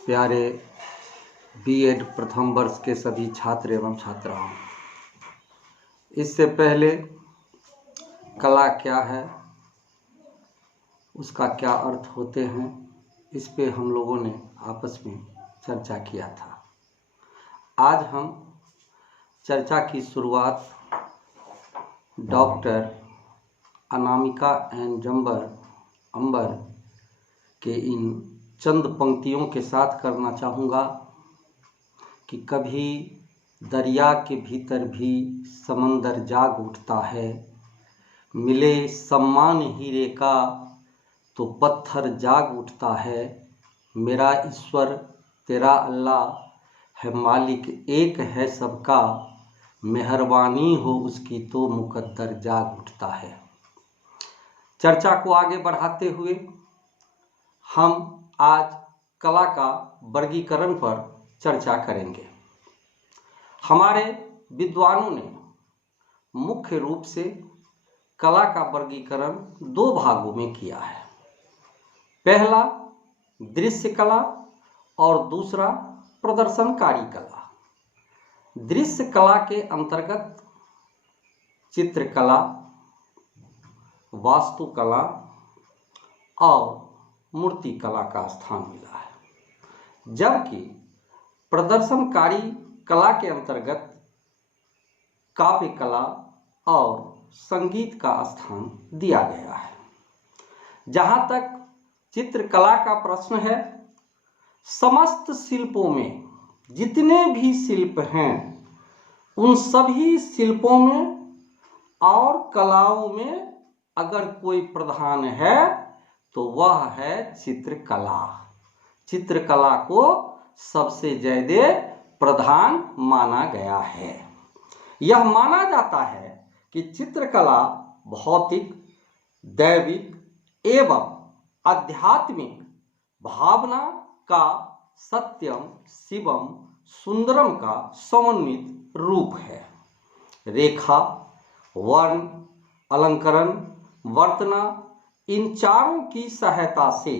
प्यारे बीएड प्रथम वर्ष के सभी छात्र एवं छात्राओं, इससे पहले कला क्या है, उसका क्या अर्थ होते हैं, इस पे हम लोगों ने आपस में चर्चा किया था। आज हम चर्चा की शुरुआत डॉक्टर अनामिका एन अंबर के इन चंद पंक्तियों के साथ करना चाहूँगा कि कभी दरिया के भीतर भी समंदर जाग उठता है, मिले सम्मान हीरे का तो पत्थर जाग उठता है। मेरा ईश्वर तेरा अल्लाह है, मालिक एक है सबका, मेहरबानी हो उसकी तो मुकद्दर जाग उठता है। चर्चा को आगे बढ़ाते हुए हम आज कला का वर्गीकरण पर चर्चा करेंगे। हमारे विद्वानों ने मुख्य रूप से कला का वर्गीकरण दो भागों में किया है। पहला दृश्य कला और दूसरा प्रदर्शनकारी कला। दृश्य कला के अंतर्गत चित्रकला, वास्तुकला और मूर्ति कला का स्थान मिला है, जबकि प्रदर्शनकारी कला के अंतर्गत काव्य कला और संगीत का स्थान दिया गया है। जहाँ तक चित्रकला का प्रश्न है, समस्त शिल्पों में जितने भी शिल्प हैं, उन सभी शिल्पों में और कलाओं में अगर कोई प्रधान है तो वह है चित्रकला। चित्रकला को सबसे ज्यादा प्रधान माना गया है। यह माना जाता है कि चित्रकला भौतिक, दैविक एवं आध्यात्मिक भावना का सत्यम शिवम सुंदरम का समन्वित रूप है। रेखा, वर्ण, अलंकरण, वर्तना, इन चारों की सहायता से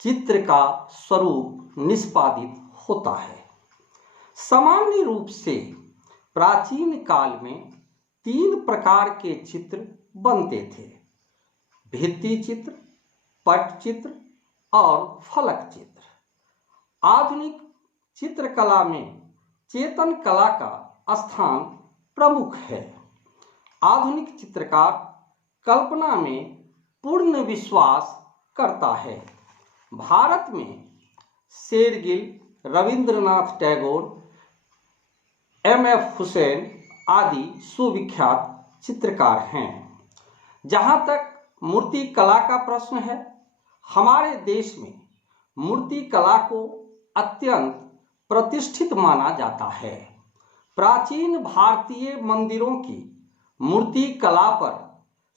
चित्र का स्वरूप निष्पादित होता है। सामान्य रूप से प्राचीन काल में 3 प्रकार के चित्र बनते थे: भित्ति चित्र, पटचित्र और फलक चित्र। आधुनिक चित्रकला में चेतन कला का स्थान प्रमुख है। आधुनिक चित्रकार कल्पना में पूर्ण विश्वास करता है। भारत में शेरगिल, रविंद्रनाथ टैगोर, M.F. हुसैन आदि सुविख्यात चित्रकार हैं। जहाँ तक मूर्ति कला का प्रश्न है, हमारे देश में मूर्ति कला को अत्यंत प्रतिष्ठित माना जाता है। प्राचीन भारतीय मंदिरों की मूर्ति कला पर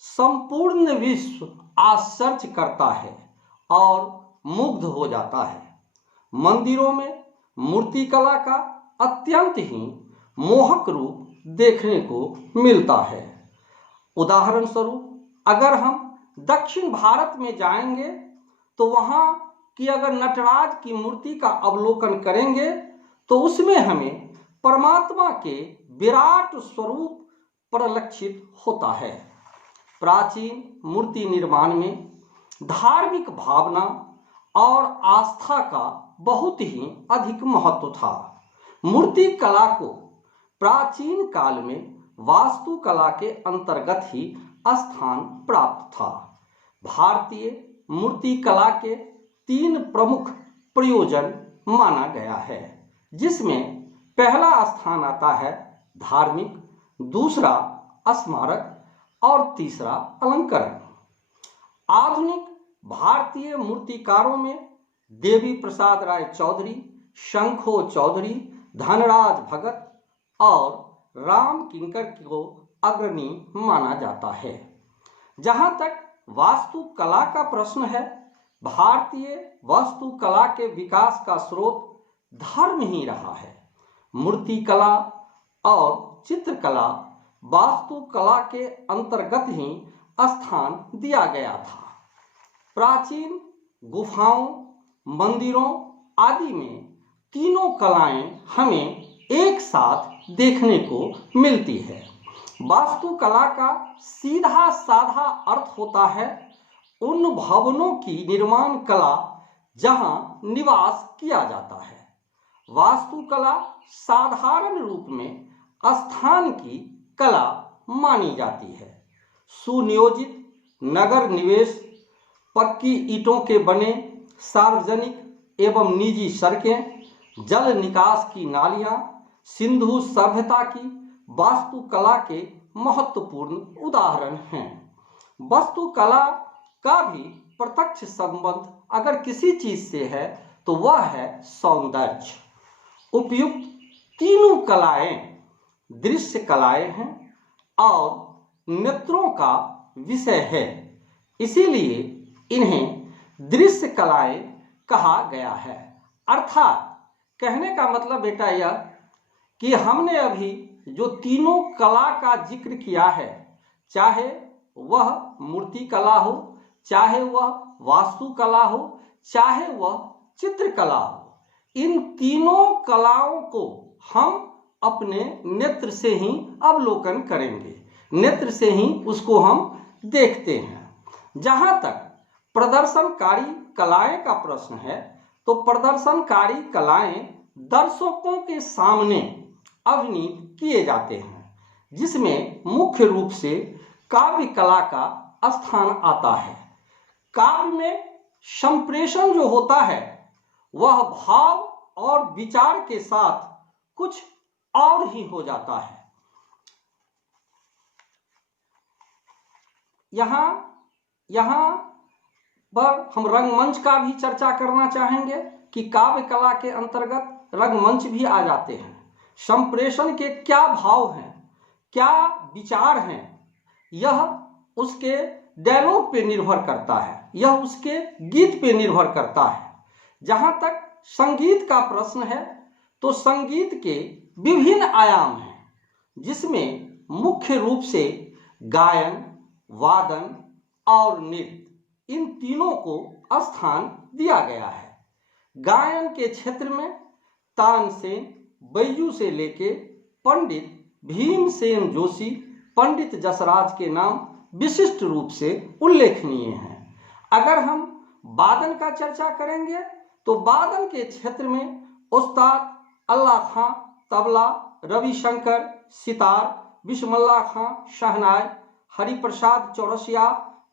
संपूर्ण विश्व आश्चर्य करता है और मुग्ध हो जाता है। मंदिरों में मूर्ति कला का अत्यंत ही मोहक रूप देखने को मिलता है। उदाहरण स्वरूप अगर हम दक्षिण भारत में जाएंगे तो वहाँ की अगर नटराज की मूर्ति का अवलोकन करेंगे तो उसमें हमें परमात्मा के विराट स्वरूप परिलक्षित होता है। प्राचीन मूर्ति निर्माण में धार्मिक भावना और आस्था का बहुत ही अधिक महत्व था। मूर्ति कला को प्राचीन काल में वास्तुकला के अंतर्गत ही स्थान प्राप्त था। भारतीय मूर्ति कला के 3 प्रमुख प्रयोजन माना गया है, जिसमें पहला स्थान आता है धार्मिक, दूसरा स्मारक और तीसरा अलंकरण। आधुनिक भारतीय मूर्तिकारों में देवी प्रसाद राय चौधरी, शंखो चौधरी, धनराज भगत और राम किंकर को अग्रणी माना जाता है। जहाँ तक वास्तुकला का प्रश्न है, भारतीय वास्तुकला के विकास का स्रोत धर्म ही रहा है। मूर्ति कला और चित्रकला वास्तुकला के अंतर्गत ही स्थान दिया गया था। प्राचीन गुफाओं, मंदिरों आदि में तीनों कलाएं हमें एक साथ देखने को मिलती है। वास्तुकला का सीधा साधा अर्थ होता है उन भवनों की निर्माण कला जहां निवास किया जाता है। वास्तुकला साधारण रूप में स्थान की कला मानी जाती है। सुनियोजित नगर निवेश, पक्की ईंटों के बने सार्वजनिक एवं निजी सड़कें, जल निकास की नालियां सिंधु सभ्यता की वास्तुकला के महत्वपूर्ण उदाहरण हैं। वास्तुकला का भी प्रत्यक्ष संबंध अगर किसी चीज से है तो वह है सौंदर्य। उपयुक्त तीनों कलाएं दृश्य कलाएं हैं और नेत्रों का विषय है, इसीलिए इन्हें दृश्य कलाएं कहा गया है। अर्थात कहने का मतलब बेटा यह कि हमने अभी जो तीनों कला का जिक्र किया है, चाहे वह मूर्ति कला हो, चाहे वह वास्तुकला हो, चाहे वह चित्रकला हो, इन तीनों कलाओं को हम अपने नेत्र से ही अवलोकन करेंगे, नेत्र से ही उसको हम देखते हैं। जहां तक प्रदर्शनकारी कलाएं का प्रश्न है तो प्रदर्शनकारी कलाएं दर्शकों के सामने अभिनीत किए जाते हैं, जिसमें मुख्य रूप से काव्य कला का स्थान आता है। काव्य में संप्रेषण जो होता है वह भाव और विचार के साथ कुछ और ही हो जाता है। यहाँ पर हम रंगमंच का भी चर्चा करना चाहेंगे कि काव्य कला के अंतर्गत रंगमंच भी आ जाते हैं। संप्रेषण के क्या भाव हैं, क्या विचार हैं, यह उसके डायलॉग पे निर्भर करता है, यह उसके गीत पे निर्भर करता है। जहां तक संगीत का प्रश्न है तो संगीत के विभिन्न आयाम हैं, जिसमें मुख्य रूप से गायन, वादन और नृत्य, इन तीनों को स्थान दिया गया है। गायन के क्षेत्र में तानसेन, बैजू से लेके पंडित भीमसेन जोशी, पंडित जसराज के नाम विशिष्ट रूप से उल्लेखनीय हैं। अगर हम वादन का चर्चा करेंगे तो वादन के क्षेत्र में उस्ताद अल्लाह खां तबला, रविशंकर सितार, बिस्मिल्लाह खां शहनाई, हरिप्रसाद चौरसिया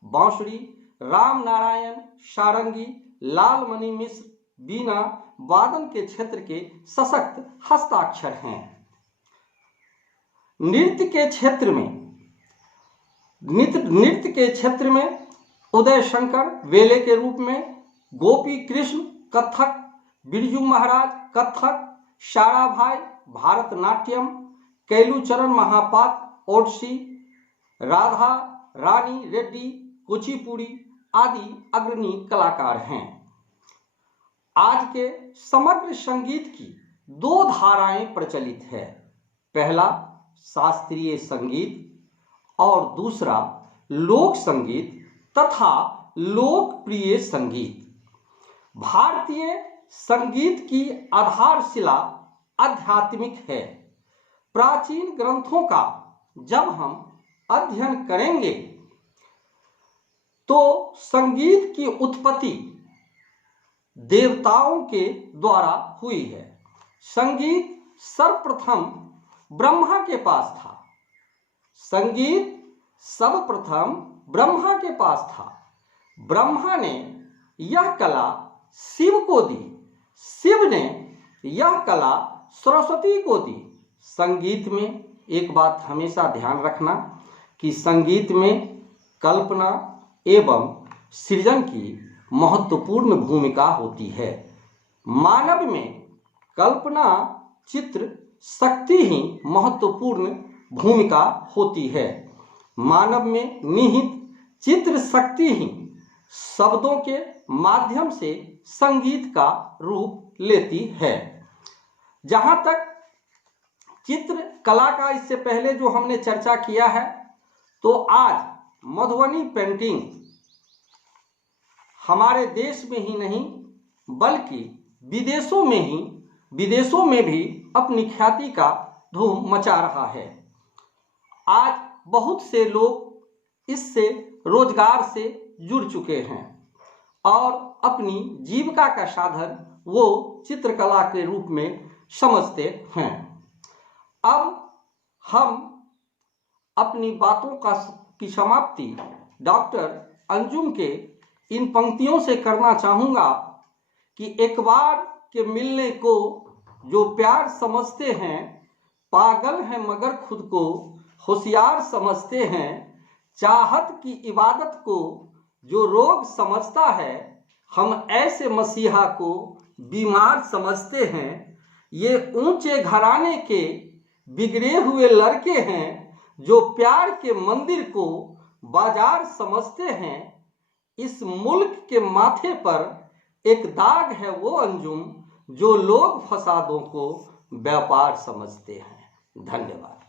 बांसुरी, राम नारायण सारंगी, लालमणि मिश्र बीना वादन के क्षेत्र के सशक्त हस्ताक्षर हैं। नृत्य के क्षेत्र में उदय शंकर वेले के रूप में, गोपी कृष्ण कथक, बिरजू महाराज कथक, साराभाई भारतनाट्यम, कैलूचरण महापात्र ओडिसी, राधा रानी रेड्डी कुचिपुड़ी आदि अग्रणी कलाकार हैं। आज के समग्र संगीत की दो धाराएं प्रचलित है, पहला शास्त्रीय संगीत और दूसरा लोक संगीत तथा लोकप्रिय संगीत। भारतीय संगीत की आधारशिला आध्यात्मिक है। प्राचीन ग्रंथों का जब हम अध्ययन करेंगे तो संगीत की उत्पत्ति देवताओं के द्वारा हुई है। संगीत सर्वप्रथम ब्रह्मा के पास था। संगीत सर्वप्रथम ब्रह्मा के पास था। ब्रह्मा ने यह कला शिव को दी, शिव ने यह कला सरस्वती को दी। संगीत में एक बात हमेशा ध्यान रखना कि संगीत में कल्पना एवं सृजन की महत्वपूर्ण भूमिका होती है। मानव में कल्पना चित्र शक्ति ही महत्वपूर्ण भूमिका होती है। मानव में निहित चित्र शक्ति ही शब्दों के माध्यम से संगीत का रूप लेती है। जहां तक चित्र कला का इससे पहले जो हमने चर्चा किया है, तो आज मधुबनी पेंटिंग हमारे देश में ही नहीं बल्कि विदेशों में भी अपनी ख्याति का धूम मचा रहा है। आज बहुत से लोग इससे रोजगार से जुड़ चुके हैं और अपनी जीविका का साधन वो चित्रकला के रूप में समझते हैं। अब हम अपनी बातों की समाप्ति डॉक्टर अंजुम के इन पंक्तियों से करना चाहूँगा कि एक बार के मिलने को जो प्यार समझते हैं, पागल हैं मगर खुद को होशियार समझते हैं। चाहत की इबादत को जो रोग समझता है, हम ऐसे मसीहा को बीमार समझते हैं। ये ऊंचे घराने के बिगड़े हुए लड़के हैं जो प्यार के मंदिर को बाजार समझते हैं। इस मुल्क के माथे पर एक दाग है वो अंजुम जो लोग फसादों को व्यापार समझते हैं। धन्यवाद।